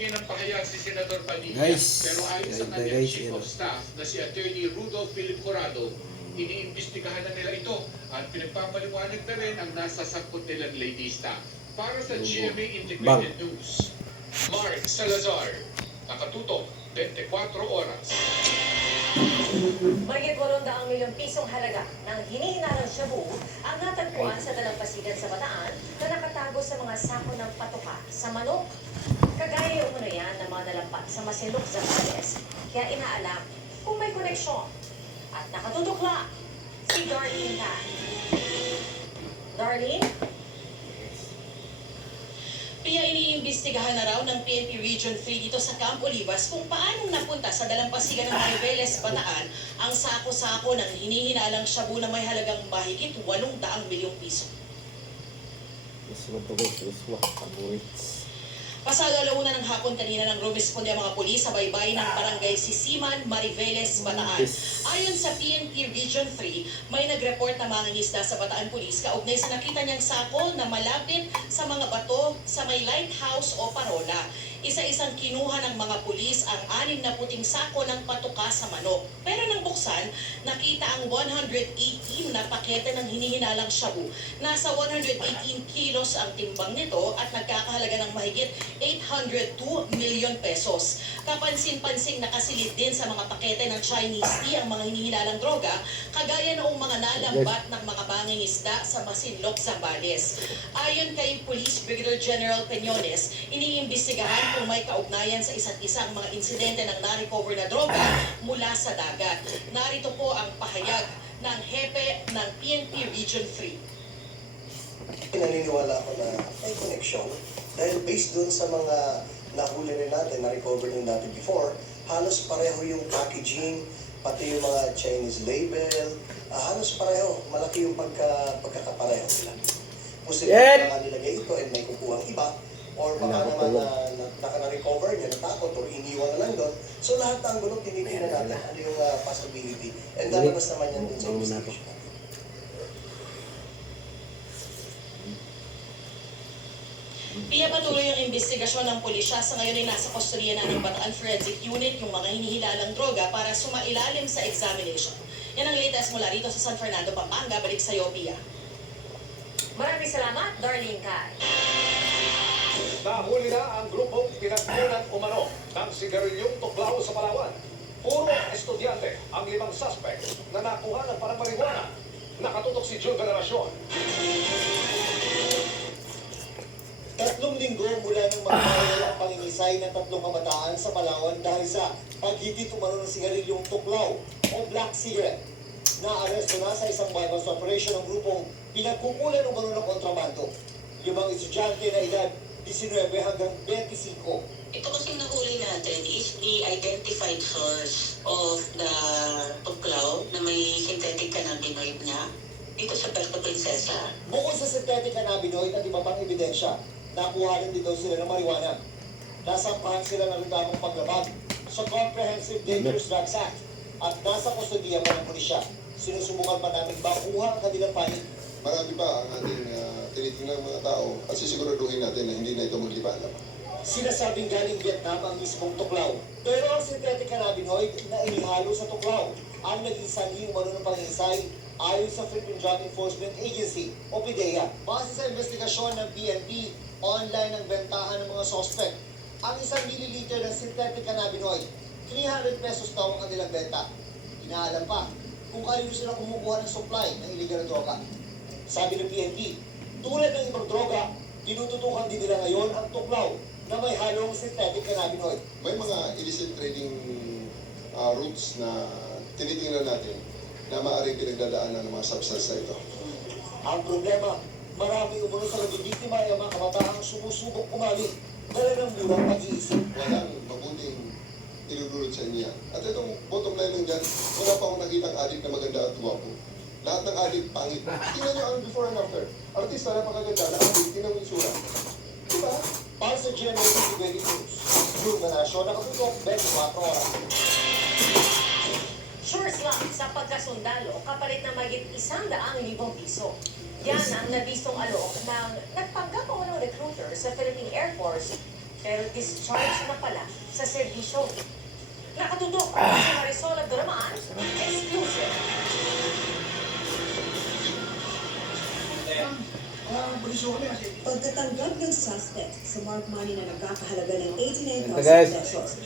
nagbigay ng pahayag si Senator Padilla. Guys, Pero ayon sa kanyang Chief of Staff na si Attorney Rudolph Philip Corrado, iniimbestigahan na nila ito at pinagpapaliwanag na rin ang nasa sangkot nilang latista. Para sa GMA Integrated News, Mark Salazar, nakatutok 24 oras. Mahigit 800 milyong pisong halaga ng hinihinalang shabu ang natagpuan sa dalampasigan sa Bataan na nakatago sa mga sako ng patuka sa manok. Kagaya umano yan ng mga nalampat sa Masinloc, Zambales, kaya inaalam kung may koneksyon. At nakatutok lang si Darlene Tan. Darlene? Kaya iniimbestigahan na raw ng PNP Region 3 dito sa Camp Olivas kung paanong napunta sa dalampasigan ng Mariveles, Bataan ang sako-sako ng hinihinalang shabu na may halagang mahigit 800 milyong piso. Pasado 1 ng hapon kanina nang rumisponde ang mga pulis sa baybay ng barangay Sisiman, Mariveles, Bataan. Ayon sa PNP Region 3, may nag-report na mangingisda sa Bataan Police kaugnay sa nakita niyang sako na malapit sa mga bato sa may lighthouse o parola. Isa-isang kinuha ng mga pulis ang 6 na puting sako ng patuka sa manok. Pero nang buksan, nakita ang 118 na pakete ng hinihinalang shabu. Nasa 118 kilos ang timbang nito at nagkakahalaga ng mahigit 802 milyon pesos. Kapansin-pansing nakasilid din sa mga pakete ng Chinese tea ang mga hinihinalang droga, kagaya noong mga nalambat ng mga mangingisda sa Masinloc, Zambales. Ayon kay Police Brigadier General Peñones, iniimbestigahan kung may kaugnayan sa isa't isa ang mga insidente ng na-recover na droga mula sa dagat. Narito po ang pahayag ng hepe ng PNP Region 3. Naniniwala ako na may connection dahil based dun sa mga nahuli rin natin, na-recover din natin before, halos pareho yung packaging, pati yung mga Chinese label, halos pareho, malaki yung pagkakapareho nila. Posible na nilagay ito and may kukuhang iba, or baka naman naka-recover niya, natakot, or iniwan na lang doon. So lahat ng gulo, tinitingnan natin ano yung possibility. And lalabas naman yan din sa investigation. Piya patuloy ang investigasyon ng pulisya. Sa ngayon ay nasa kustodiya na ng Bataan Forensic Unit yung mga hinihilalang droga para sumailalim sa examination. Yan ang latest mula rito sa San Fernando, Pampanga. Balik sa iyo, Pia. Maraming salamat, Darlene Tan. Nahuli na ang grupong pinagkunan umano ng sigarilyong tuklaw sa Palawan. Puro estudyante ang 5 suspect na nakuha ng parang marijuana. Nakatutok si June Veneracion. 3 linggo mula nang magkaroon ang pangingisay ng 3 kabataan sa Palawan dahil sa paghigit umano ng sigarilyong tuklaw o black cigarette. Naaresto na sa isang bypass operation ng grupong pinagkukulan umano ng kontrabando. 5 estudyante na edad 19 hanggang 25. Ito kasing nahuli natin is the identified source of the tuklaw na may synthetic cannabinoid na dito sa Puerto Princesa. Bukod sa synthetic cannabinoid at iba pang ebidensya, nakuha rin din daw sila ng marijuana. Nasampahan sila ng reklamong paglabag sa Comprehensive Dangerous Drugs Act at nasa kustodiya pa ng pulisya. Sinusubukan pa namin bakuha ang kanilang panig. Marami pa ang ating tinitingnan ng mga tao at sisiguraduhin natin na hindi na ito maglibanap. Sinasabing galing Vietnam ang mismong tuklaw. Pero ang synthetic cannabinoid na inihalo sa tuklaw ang naging sanhi umano ng pangingisay ayon sa Philippine Drug Enforcement Agency o PDEA. Base sa investigasyon ng PNP, online ang bentahan ng mga suspect. Ang 1 milliliter ng synthetic cannabinoid, 300 pesos daw ang kanilang benta. Inaalam pa kung kanino sila kumukuha ng supply ng illegal na droga. Sabi ng PNP, tulad ng ibang droga, tinututukan din nila ngayon ang tuklaw na may halong synthetic cannabinoid. May mga illicit trading routes na tinitingnan natin na maaaring pinagdadaanan ng mga substance na ito. Ang problema, marami umano sa nabibiktima ay ang mga kabataang sumusubok kumali dala ng murang pag-iisip. Walang mabuting ilululot sa inyo yan. At itong bottom line ng dyan, wala pa akong nakitang adik na maganda at tuwapo. Lahat ng adik pangit. Tingnan nyo ang before and after. Artista na pakaganda na adik, tingnan mo yung sura. Diba? Para sa GMA Integrated News, yung manasyon nakatutok 24 oras. Sure lang sa pagkasundalo kapalit na mahigit 100,000 piso. Yan ang nabistong alok ng nagpanggap o ng recruiter sa Philippine Air Force pero discharge na pala sa serbisyo. Nakatutok si Marisol Abduraman, exclusive. Pagkatanggap ng suspect sa mark money na nagkakahalaga ng 89,000 pesos,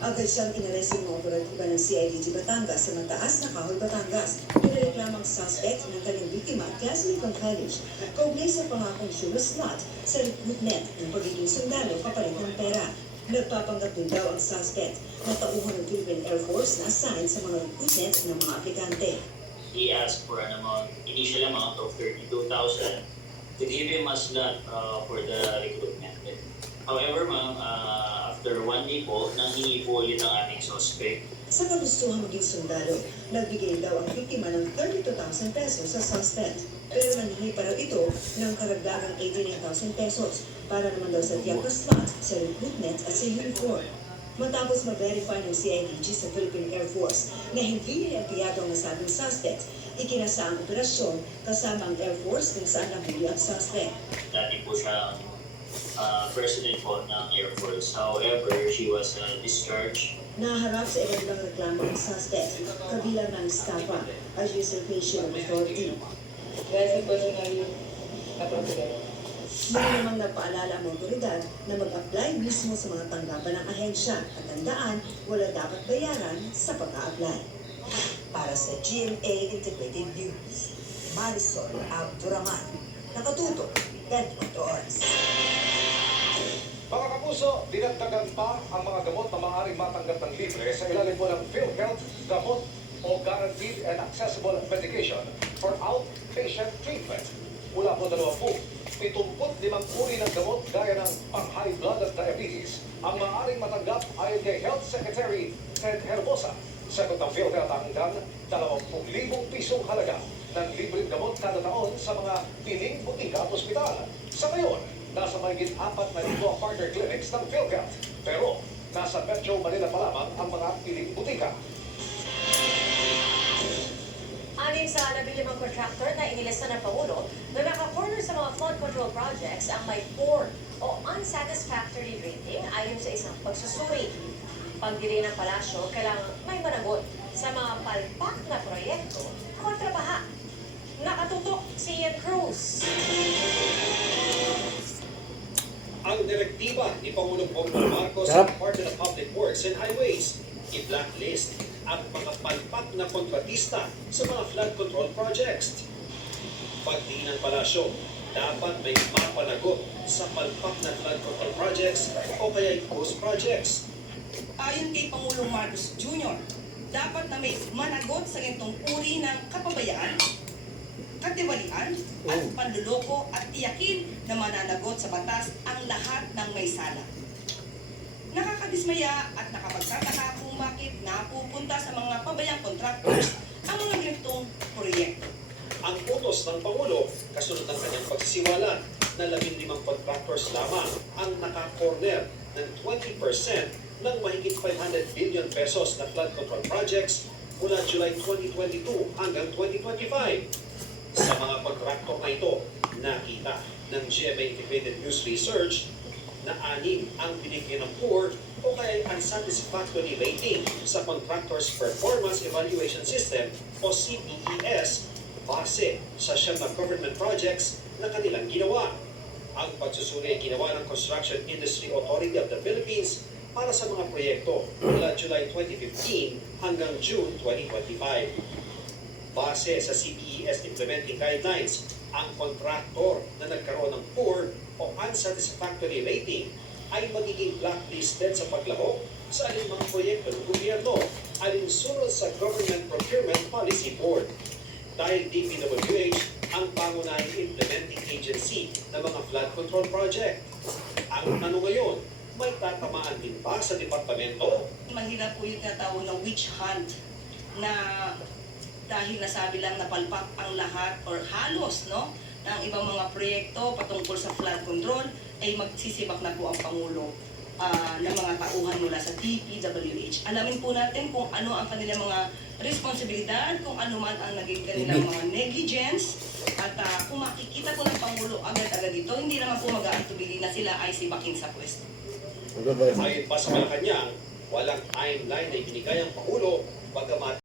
agad siyang inaresting ng operatiba ng CIDG Batangas sa Mataas na Kahoy, Batangas. Nirereklamang suspect ng kanyang biktima at classmate ng college kaugnay sa pangakong sugar slot sa recruitment ng pagiging sundalo kapalit ng pera. Nagpapanggap din daw ang suspect na tauhan ng Philippine Air Force na assigned sa mga recruitment ng mga aplikante. He asked for an amount, initial amount of 32,000 to give him a slot for the recruitment. However, ma'am, after 1 day po, nanghingi po ulit ang ating suspect. Sa kagustuhan maging sundalo, nagbigay daw ang biktima ng 32,000 pesos sa suspect. Pero nanghingi pa raw ito ng karagdagang 89,000 pesos para naman daw sa tiyak na slot sa recruitment at sa uniform. Matapos ma-verify ng CIDG sa Philippine Air Force na hindi nila piyado ang nasabing suspect, ikinasa ang operasyon kasama ang Air Force kung saan nahuli ang suspect. Dati po siya president po ng Air Force. However, she was discharged. Naharap sa iba't ibang reklamo ang suspect, kabilang ng estafa at usurpation of authority. Muli namang nagpaalala ang otoridad na mag-apply mismo sa mga tanggapan ng ahensya at tandaan wala dapat bayaran sa pag-a-apply. Para sa GMA Integrated News, Marisol Abduraman, nakatutok 24 oras. Mga kapuso, dinagdagan pa ang mga gamot na maaaring matanggap ng libre sa ilalim po ng PhilHealth Gamot o Guaranteed and Accessible Medication for Outpatient Treatment. Mula po 75 uri ng gamot gaya ng pang-high blood at diabetes ang maaaring matanggap ayon kay Health Secretary Ted Herbosa. Sagot ng PhilHealth ang hanggang 20,000 pisong halaga ng libreng gamot kada taon sa mga piling butika at ospital. Sa ngayon, nasa mahigit 4,000 ang partner clinics ng PhilHealth. Pero nasa Metro Manila pa lamang ang mga piling butika. Anim sa 15 contractor na inilista ng Pangulo na naka-corner sa mga flood control projects ang may poor o unsatisfactory rating ayon sa isang pagsusuri. Pagdiri ng palasyo, kailangan may managot sa mga palpak na proyekto kontra baha. Nakatutok si Ian Cruz. Ang direktiba ni Pangulong Bongbong Marcos sa Department of Public Works and Highways i-blacklist ang mga palpak na kontratista sa mga flood control projects. Pagdiin ng palasyo, dapat may mapanagot sa palpak na flood control projects o kaya ghost projects. Ayon kay Pangulong Marcos Jr., dapat na may managot sa ganitong uri ng kapabayaan, katiwalian at panluloko at tiyakin na mananagot sa batas ang lahat ng may sala. Nakakadismaya at nakapagtataka kung bakit napupunta sa mga pabayang contractors ang mga ganitong proyekto. Ang utos ng Pangulo, kasunod ng kanyang pagsisiwalat na 15 contractors lamang ang naka-corner ng 20% ng mahigit 500 billion pesos na flood control projects mula July 2022 hanggang 2025. Sa mga kontraktor na ito, nakita ng GMA Integrated News Research na 6 ang binigyan ng poor o kaya unsatisfactory rating sa Contractors Performance Evaluation System o CPES base sa siyam na government projects na kanilang ginawa. Ang pagsusuri ay ginawa ng Construction Industry Authority of the Philippines para sa mga proyekto mula July 2015 hanggang June 2025. Base sa CPES Implementing Guidelines, ang kontraktor na nagkaroon ng poor o unsatisfactory rating ay magiging blacklisted sa paglahok sa alinmang proyekto ng gobyerno alinsunod sa Government Procurement Policy Board. Dahil DPWH ang pangunahing implementing agency ng mga flood control project. Ang tanong ngayon, may tatamaan din ba sa departamento? Mahirap po yung tinatawag na witch hunt na dahil nasabi lang na palpak ang lahat or halos ng ibang mga proyekto patungkol sa flood control ay magsisibak na po ang Pangulo. ng mga tauhan mula sa DPWH. Alamin po natin kung ano ang kanilang mga responsibilidad, kung ano man ang naging kanilang mga negligence, at kung makikita po ng Pangulo agad-agad dito, hindi naman po mag-aantubili na sila ay sibakin sa pwesto. Ayon pa sa Malacanang, walang timeline na ibinigay ang Pangulo, bagamat